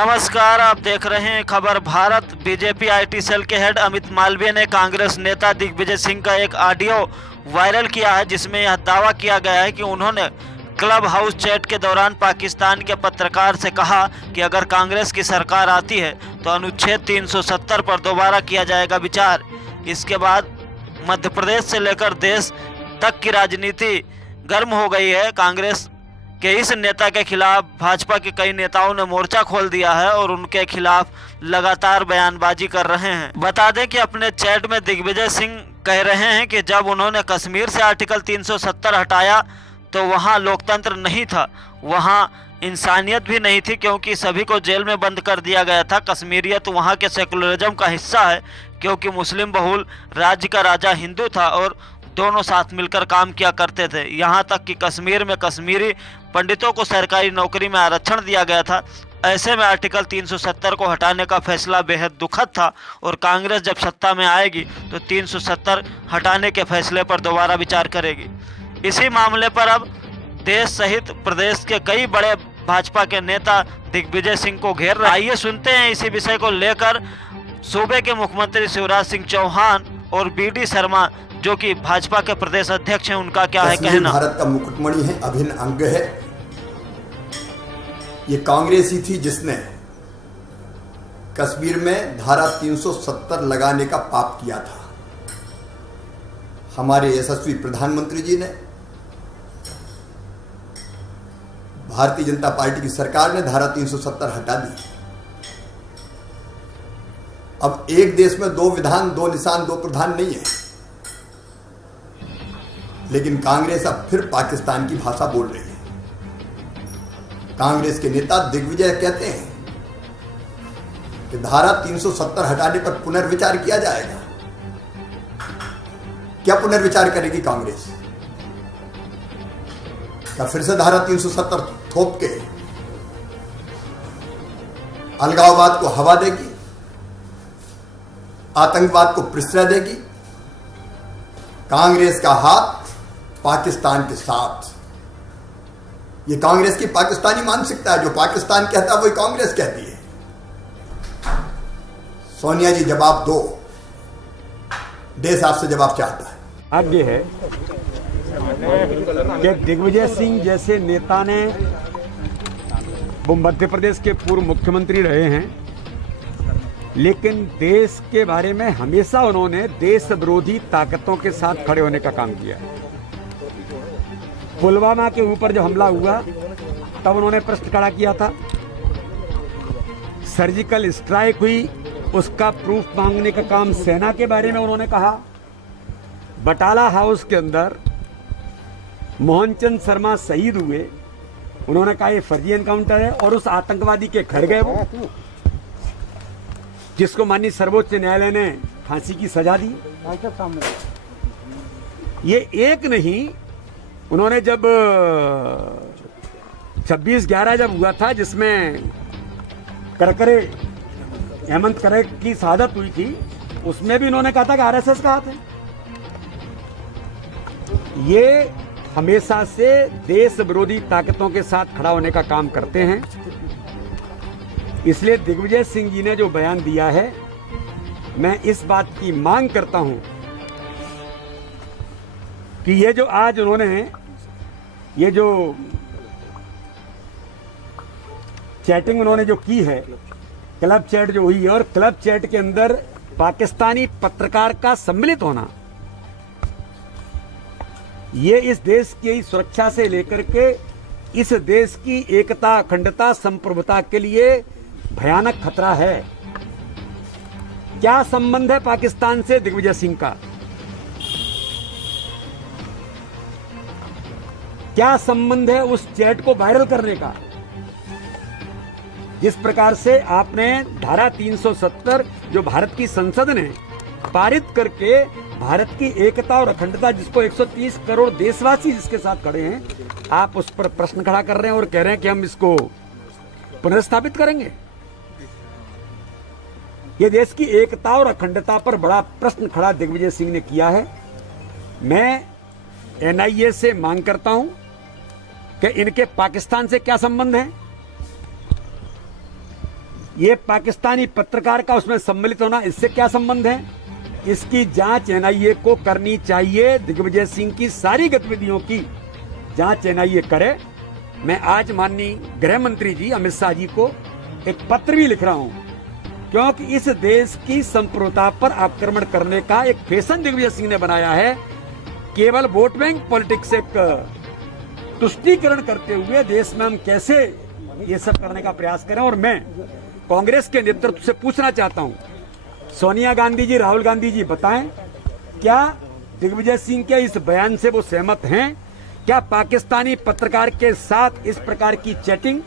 नमस्कार, आप देख रहे हैं खबर भारत। बीजेपी आईटी सेल के हेड अमित मालवीय ने कांग्रेस नेता दिग्विजय सिंह का एक ऑडियो वायरल किया है, जिसमें यह दावा किया गया है कि उन्होंने क्लब हाउस चैट के दौरान पाकिस्तान के पत्रकार से कहा कि अगर कांग्रेस की सरकार आती है तो अनुच्छेद 370 पर दोबारा किया जाएगा विचार। इसके बाद मध्य प्रदेश से लेकर देश तक की राजनीति गर्म हो गई है। कांग्रेस के इस नेता के खिलाफ भाजपा के कई नेताओं ने मोर्चा खोल दिया है और उनके खिलाफ लगातार बयानबाजी कर रहे हैं। बता दें कि अपने चैट में दिग्विजय सिंह कह रहे हैं कि जब उन्होंने कश्मीर से आर्टिकल 370 हटाया तो वहां लोकतंत्र नहीं था, वहां इंसानियत भी नहीं थी, क्योंकि सभी को जेल में बंद कर दिया गया था। कश्मीरियत वहां के सेकुलरिज्म का हिस्सा है, क्योंकि मुस्लिम बहुल राज्य का राजा हिंदू था और दोनों साथ मिलकर काम किया करते थे। यहाँ तक कि कश्मीर में कश्मीरी पंडितों को सरकारी नौकरी में आरक्षण दिया गया था। ऐसे में आर्टिकल 370 को हटाने का फैसला बेहद दुखद था और कांग्रेस जब सत्ता में आएगी तो 370 हटाने के फैसले पर दोबारा विचार करेगी। इसी मामले पर अब देश सहित प्रदेश के कई बड़े भाजपा के नेता दिग्विजय सिंह को घेर रहे हैं। आइए सुनते हैं इसी विषय को लेकर सूबे के मुख्यमंत्री शिवराज सिंह चौहान और बीडी शर्मा, जो कि भाजपा के प्रदेश अध्यक्ष हैं, उनका क्या है कहना। भारत का मुकुटमणि है, अभिन्न अंग है। ये कांग्रेस ही थी जिसने कश्मीर में धारा 370 लगाने का पाप किया था। हमारे यशस्वी प्रधानमंत्री जी ने, भारतीय जनता पार्टी की सरकार ने धारा 370 हटा दी। अब एक देश में दो विधान, दो निशान, दो प्रधान नहीं है। लेकिन कांग्रेस अब फिर पाकिस्तान की भाषा बोल रही है। कांग्रेस के नेता दिग्विजय कहते हैं कि धारा 370 हटाने पर पुनर्विचार किया जाएगा। क्या पुनर्विचार करेगी कांग्रेस? क्या फिर से धारा 370 थोप के अलगाववाद को हवा देगी, आतंकवाद को प्रश्रय देगी? कांग्रेस का हाथ पाकिस्तान के साथ। ये कांग्रेस की पाकिस्तानी मानसिकता है। जो पाकिस्तान कहता है वही कांग्रेस कहती है। सोनिया जी, जवाब दो। देश आपसे जवाब चाहता है। अब ये है कि दिग्विजय सिंह जैसे नेता ने, वो मध्य प्रदेश के पूर्व मुख्यमंत्री रहे हैं, लेकिन देश के बारे में हमेशा उन्होंने देश विरोधी ताकतों के साथ खड़े होने का काम किया। पुलवामा के ऊपर जब हमला हुआ तब उन्होंने प्रश्न खड़ा किया था। सर्जिकल स्ट्राइक हुई, उसका प्रूफ मांगने का काम सेना के बारे में उन्होंने कहा। बटाला हाउस के अंदर मोहनचंद शर्मा शहीद हुए, उन्होंने कहा ये फर्जी एनकाउंटर है और उस आतंकवादी के घर गए वो, जिसको माननीय सर्वोच्च न्यायालय ने फांसी की सजा दी। ये एक नहीं, उन्होंने जब 26/11 जब हुआ था, जिसमें करकरे, हेमंत करकरे की शहादत हुई थी, उसमें भी उन्होंने कहा था कि आरएसएस का हाथ है। ये हमेशा से देश विरोधी ताकतों के साथ खड़ा होने का काम करते हैं। इसलिए दिग्विजय सिंह जी ने जो बयान दिया है, मैं इस बात की मांग करता हूं कि ये जो आज उन्होंने ये जो चैटिंग उन्होंने जो की है, क्लब चैट जो हुई है, और क्लब चैट के अंदर पाकिस्तानी पत्रकार का सम्मिलित होना, ये इस देश की सुरक्षा से लेकर के इस देश की एकता, अखंडता, संप्रभुता के लिए भयानक खतरा है। क्या संबंध है पाकिस्तान से दिग्विजय सिंह का? क्या संबंध है उस चैट को वायरल करने का? जिस प्रकार से आपने धारा 370 जो भारत की संसद ने पारित करके भारत की एकता और अखंडता, जिसको 130 करोड़ देशवासी जिसके साथ खड़े हैं, आप उस पर प्रश्न खड़ा कर रहे हैं और कह रहे हैं कि हम इसको पुनर्स्थापित करेंगे। ये देश की एकता और अखंडता पर बड़ा प्रश्न खड़ा दिग्विजय सिंह ने किया है। मैं एनआईए से मांग करता हूं कि इनके पाकिस्तान से क्या संबंध है। ये पाकिस्तानी पत्रकार का उसमें सम्मिलित होना, इससे क्या संबंध है? इसकी जांच एनआईए को करनी चाहिए। दिग्विजय सिंह की सारी गतिविधियों की जांच एनआईए करे। मैं आज माननीय गृह मंत्री जी अमित शाह जी को एक पत्र भी लिख रहा हूं, क्योंकि इस देश की संप्रभुता पर आक्रमण करने का एक फैशन दिग्विजय सिंह ने बनाया है। केवल वोट बैंक पॉलिटिक्स एक तुष्टीकरण करते हुए देश में हम कैसे ये सब करने का प्रयास करें। और मैं कांग्रेस के नेतृत्व से पूछना चाहता हूं, सोनिया गांधी जी, राहुल गांधी जी, बताएं क्या दिग्विजय सिंह के इस बयान से वो सहमत हैं? क्या पाकिस्तानी पत्रकार के साथ इस प्रकार की चैटिंग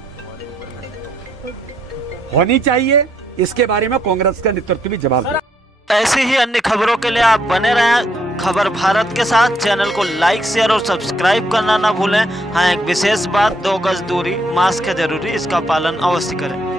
होनी चाहिए? इसके बारे में कांग्रेस का नेतृत्व भी जवाब दे। ऐसी ही अन्य खबरों के लिए आप बने रहें खबर भारत के साथ। चैनल को लाइक, शेयर और सब्सक्राइब करना ना भूलें। हाँ, एक विशेष बात, 2 गज दूरी, मास्क है जरूरी, इसका पालन अवश्य करें।